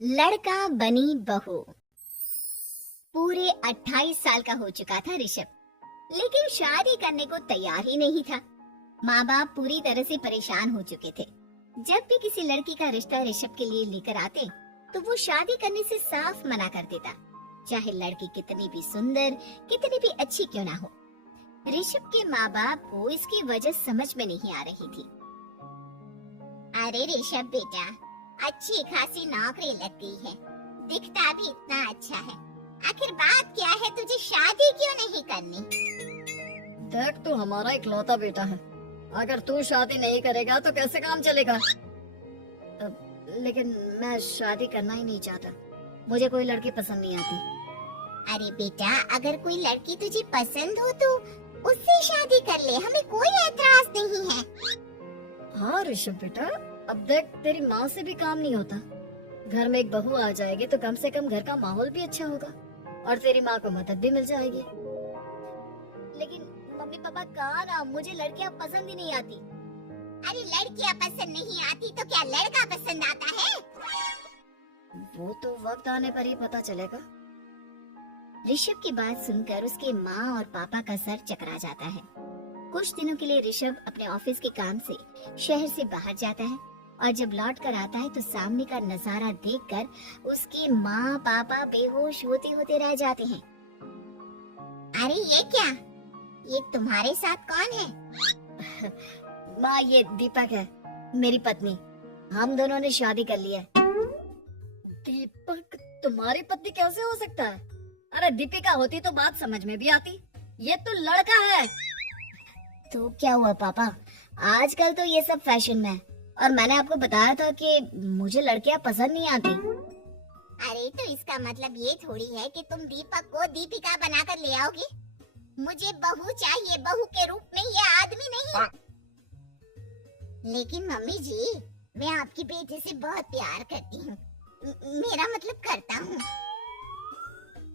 लड़का बनी बहू। पूरे 28 साल का हो चुका था ऋषभ, लेकिन शादी करने को तैयार ही नहीं था। माँ बाप पूरी तरह से परेशान हो चुके थे। जब भी किसी लड़की का रिश्ता ऋषभ के लिए लेकर आते तो वो शादी करने से साफ मना कर देता, चाहे लड़की कितनी भी सुंदर, कितनी भी अच्छी क्यों ना हो। ऋषभ के माँ बाप को इसकी वजह समझ में नहीं आ रही थी। अरे ऋषभ बेटा, अच्छी खासी नौकरी लग गई है, दिखता भी इतना अच्छा है, आखिर बात क्या है, तुझे शादी क्यों नहीं करनी? देख, तू हमारा इकलौता बेटा है, अगर तू शादी नहीं करेगा तो कैसे काम चलेगा? लेकिन मैं शादी करना ही नहीं चाहता, मुझे कोई लड़की पसंद नहीं आती। अरे बेटा, अगर कोई लड़की तुझे पसंद हो तो उससे शादी कर ले, हमें कोई एतराज नहीं है। हाँ ऋषभ बेटा, अब देख, तेरी माँ से भी काम नहीं होता। घर में एक बहू आ जाएगी तो कम से कम घर का माहौल भी अच्छा होगा और तेरी माँ को मदद भी मिल जाएगी। लेकिन मम्मी पापा कहा ना, मुझे लड़कियाँ पसंद ही नहीं आती। अरे लड़कियाँ पसंद नहीं आती तो क्या लड़का पसंद आता है? वो तो वक्त आने पर ही पता चलेगा। ऋषभ की बात सुनकर उसके माँ और पापा का सर चकरा जाता है। कुछ दिनों के लिए ऋषभ अपने ऑफिस के काम से शहर से बाहर जाता है और जब लौट कर आता है तो सामने का नजारा देखकर उसकी माँ पापा बेहोश होते होते रह जाते हैं। अरे ये क्या, ये तुम्हारे साथ कौन है? माँ, ये दीपक है, मेरी पत्नी। हम दोनों ने शादी कर ली है। दीपक तुम्हारी पत्नी कैसे हो सकता है? अरे दीपिका होती तो बात समझ में भी आती, ये तो लड़का है। तो क्या हुआ पापा, आजकल तो ये सब फैशन में है और मैंने आपको बताया था कि मुझे लड़कियां पसंद नहीं आती। अरे तो इसका मतलब ये थोड़ी है कि तुम दीपक को दीपिका बनाकर ले आओगे। मुझे बहू चाहिए, बहू के रूप में, ये आदमी नहीं। लेकिन मम्मी जी, मैं आपकी बेटी से बहुत प्यार करती हूँ, मेरा मतलब करता हूँ।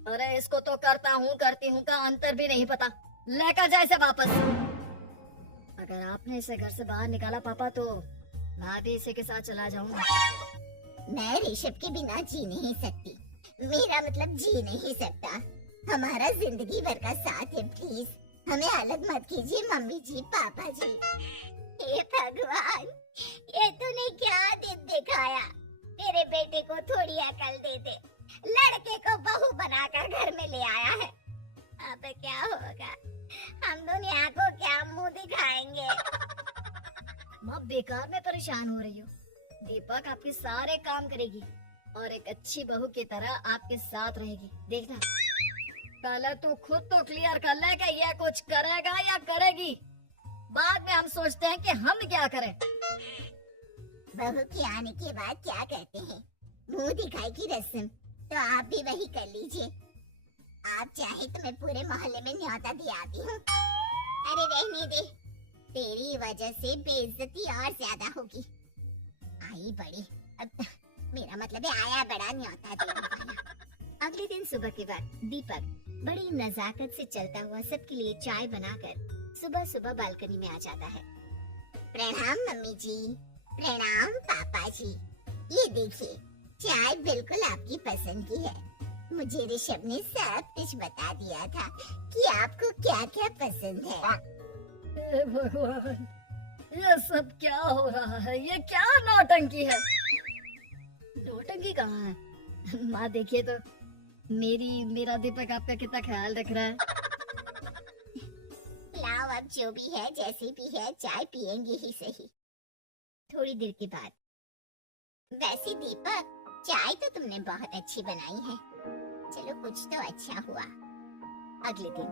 अरे इसको तो करता हूँ करती हूँ का अंतर भी नहीं पता, लेकर जाए इसे वापस। अगर आपने इसे घर से बाहर निकाला पापा तो मैं भी इसी के साथ चला जाऊंगा। मैं ऋषभ के बिना जी नहीं सकती, मेरा मतलब जी नहीं सकता। हमारा जिंदगी भर का साथ है, प्लीज हमें अलग मत कीजिए मम्मी जी, पापा जी। हे भगवान, ये तूने क्या दिन दिखाया? मेरे बेटे को थोड़ी अकल दे दे, लड़के को बहू बनाकर घर में ले आया है। अब क्या होगा, हम दुनिया को क्या मुंह दिखाएंगे? माँ बेकार में परेशान हो रही हो, दीपक आपके सारे काम करेगी और एक अच्छी बहू की तरह आपके साथ रहेगी, देखना। पहले तू खुद तो क्लियर कर ले कि ये कुछ करेगा या करेगी, बाद में हम सोचते हैं कि हम क्या करें। बहू के आने के बाद क्या कहते हैं, मुंह दिखाई की रस्म, तो आप भी वही कर लीजिए। आप चाहे तो मैं पूरे मोहल्ले में न्योता दे आती हूँ। अरे रहने दे, तेरी वजह से बेइज्जती और ज्यादा होगी। आई बड़ी, अब मेरा मतलब है आया बड़ा न्योता देने वाला। अगले दिन सुबह के वक्त दीपक बड़ी नजाकत से चलता हुआ सबके लिए चाय बनाकर सुबह सुबह बालकनी में आ जाता है। प्रणाम मम्मी जी, प्रणाम पापा जी। ये देखिए, चाय बिल्कुल आपकी पसंद की है। मुझे ऋषभ ने सब कुछ बता दिया था कि आपको क्या क्या पसंद है। हे भगवान, ये सब क्या हो रहा है? ये क्या नौटंकी है? नौटंकी कहाँ है? माँ देखिए तो, मेरा दीपक आपका कितना ख्याल रख रहा है। लाओ, अब जो भी है, जैसी भी है, चाय पियेंगे ही सही। थोड़ी देर के बाद, वैसे दीपक, चाय तो तुमने बहुत अच्छी बनाई है, चलो कुछ तो अच्छा हुआ। अगले दिन,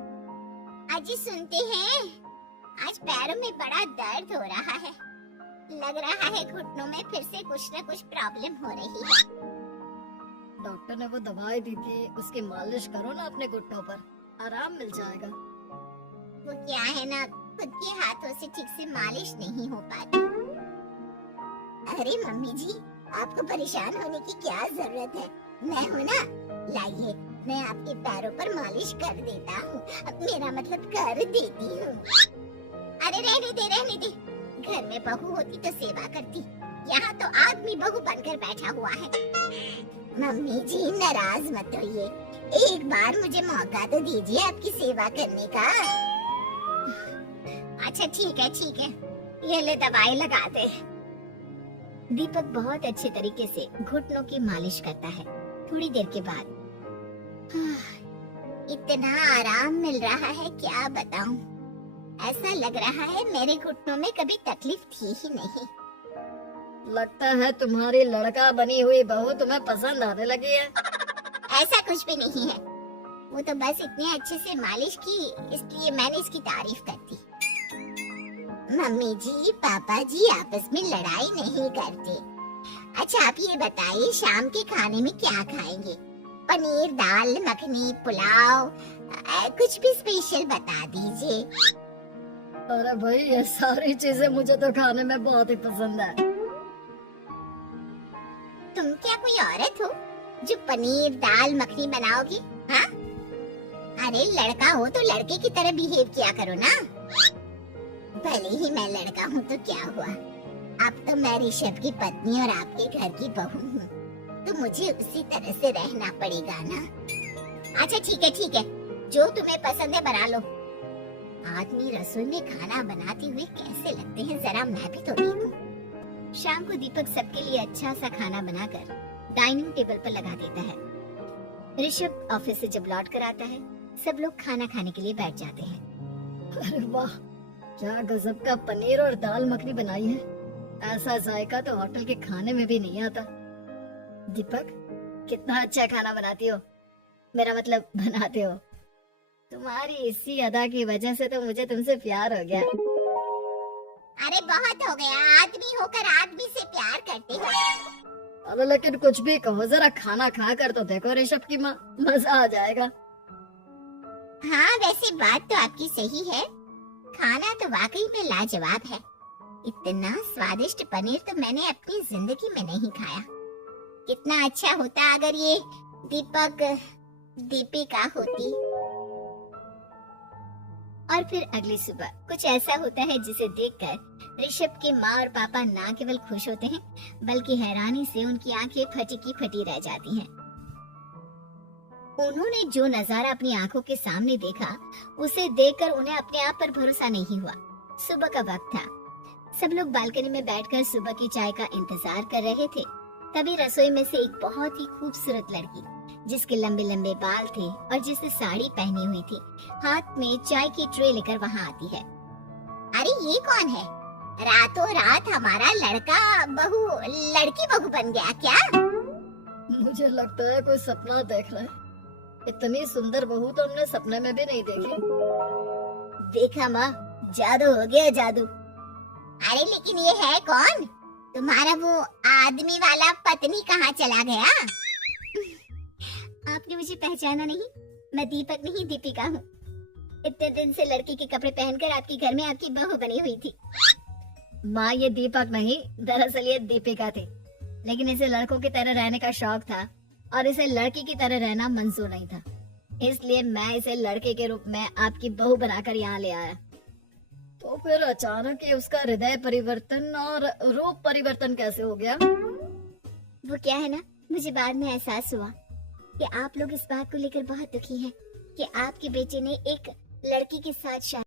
अजी सुनते हैं, आज पैरों में बड़ा दर्द हो रहा है, लग रहा है घुटनों में फिर से कुछ न कुछ प्रॉब्लम हो रही है। डॉक्टर ने वो दवाई दी थी, उसकी मालिश करो ना अपने घुटनों पर, आराम मिल जाएगा। वो क्या है ना, खुद के हाथों से ठीक से मालिश नहीं हो पाती। अरे मम्मी जी, आपको परेशान होने की क्या जरूरत है, मैं हूँ ना, लाइए मैं आपके पैरों पर मालिश कर देता हूँ, मेरा मतलब कर देती हूँ। अरे रहने दे, घर में बहू होती तो सेवा करती, यहाँ तो आदमी बहू बनकर बैठा हुआ है। मम्मी जी नाराज मत होइए, एक बार मुझे मौका तो दीजिए आपकी सेवा करने का। अच्छा ठीक है, ये ले दवाई लगा दे। दीपक बहुत अच्छे तरीके से घुटनों की मालिश करता है। थोड़ी देर के बाद इतना आराम मिल रहा है क्या बताऊं। ऐसा लग रहा है मेरे घुटनों में कभी तकलीफ थी ही नहीं। लगता है तुम्हारी लड़का बनी हुई बहू तुम्हें पसंद आने लगी है। ऐसा कुछ भी नहीं है, वो तो बस इतने अच्छे से मालिश की इसलिए मैंने इसकी तारीफ कर दी। मम्मी जी पापा जी आपस में लड़ाई नहीं करते। अच्छा आप ये बताइए शाम के खाने में क्या खाएंगे? पनीर दाल मखनी पुलाव कुछ भी स्पेशल बता दीजिए। अरे भाई ये सारी चीजें मुझे तो खाने में बहुत ही पसंद है। तुम क्या कोई औरत हो जो पनीर दाल मखनी बनाओगी? हाँ? अरे लड़का हो तो लड़के की तरह बिहेव किया करो ना। भले ही मैं लड़का हूँ तो क्या हुआ, अब तो मैं ऋषभ की पत्नी और आपके घर की बहू हूँ, तो मुझे उसी तरह से रहना पड़ेगा ना। अच्छा ठीक है, जो तुम्हें पसंद है बना लो। आदमी रसोई में खाना बनाते हुए कैसे लगते हैं जरा मैं भी तो देखूं। शाम को दीपक सबके लिए अच्छा सा खाना बनाकर डाइनिंग टेबल पर लगा देता है। ऋषभ ऑफिस से जब लौट कर आता है सब लोग खाना खाने के लिए बैठ जाते हैं। अरे वाह क्या गजब का पनीर और दाल मखनी बनाई है। ऐसा जायका तो होटल के खाने में भी नहीं आता। दीपक कितना अच्छा खाना बनाती हो, मेरा मतलब बनाते हो। तुम्हारी इसी अदा की वजह से तो मुझे तुमसे प्यार हो गया। अरे बहुत हो गया, आदमी होकर आदमी से प्यार करते हो। अरे लेकिन कुछ भी कहो, जरा खाना खा कर तो देखो ऋषभ की माँ, मजा आ जाएगा। हाँ वैसे बात तो आपकी सही है, खाना तो वाकई में लाजवाब है। इतना स्वादिष्ट पनीर तो मैंने अपनी जिंदगी में नहीं खाया। कितना अच्छा होता अगर ये दीपिका होती। और फिर अगली सुबह कुछ ऐसा होता है जिसे देखकर ऋषभ के माँ और पापा ना केवल खुश होते हैं बल्कि हैरानी से उनकी आंखें फटी की फटी रह जाती हैं। उन्होंने जो नजारा अपनी आंखों के सामने देखा उसे देखकर उन्हें अपने आप पर भरोसा नहीं हुआ। सुबह का वक्त था, सब लोग बालकनी में बैठकर सुबह की चाय का इंतजार कर रहे थे। तभी रसोई में से एक बहुत ही खूबसूरत लड़की जिसके लंबे लंबे बाल थे और जिसने साड़ी पहनी हुई थी हाथ में चाय की ट्रे लेकर वहाँ आती है। अरे ये कौन है? रातों रात हमारा लड़की बहू बन गया क्या? मुझे लगता है कोई सपना देख रहा है। इतनी सुंदर बहू तो हमने सपने में भी नहीं देखी। देखा माँ, जादू हो गया जादू। अरे लेकिन ये है कौन? तुम्हारा वो आदमी वाला पत्नी कहाँ चला गया? आपने मुझे पहचाना नहीं? मैं दीपक नहीं दीपिका हूँ। इतने दिन से लड़की के कपड़े पहनकर आपके घर में आपकी बहू बनी हुई थी। माँ ये दीपक नहीं, दरअसल ये दीपिका थी, लेकिन इसे लड़कों की तरह रहने का शौक था और इसे लड़की की तरह रहना मंजूर नहीं था, इसलिए मैं इसे लड़के के रूप में आपकी बहू बनाकर यहाँ ले आया। तो फिर अचानक ये उसका हृदय परिवर्तन और रूप परिवर्तन कैसे हो गया? वो क्या है ना, मुझे बाद में एहसास हुआ कि आप लोग इस बात को लेकर बहुत दुखी हैं कि आपके बेटे ने एक लड़की के साथ शादी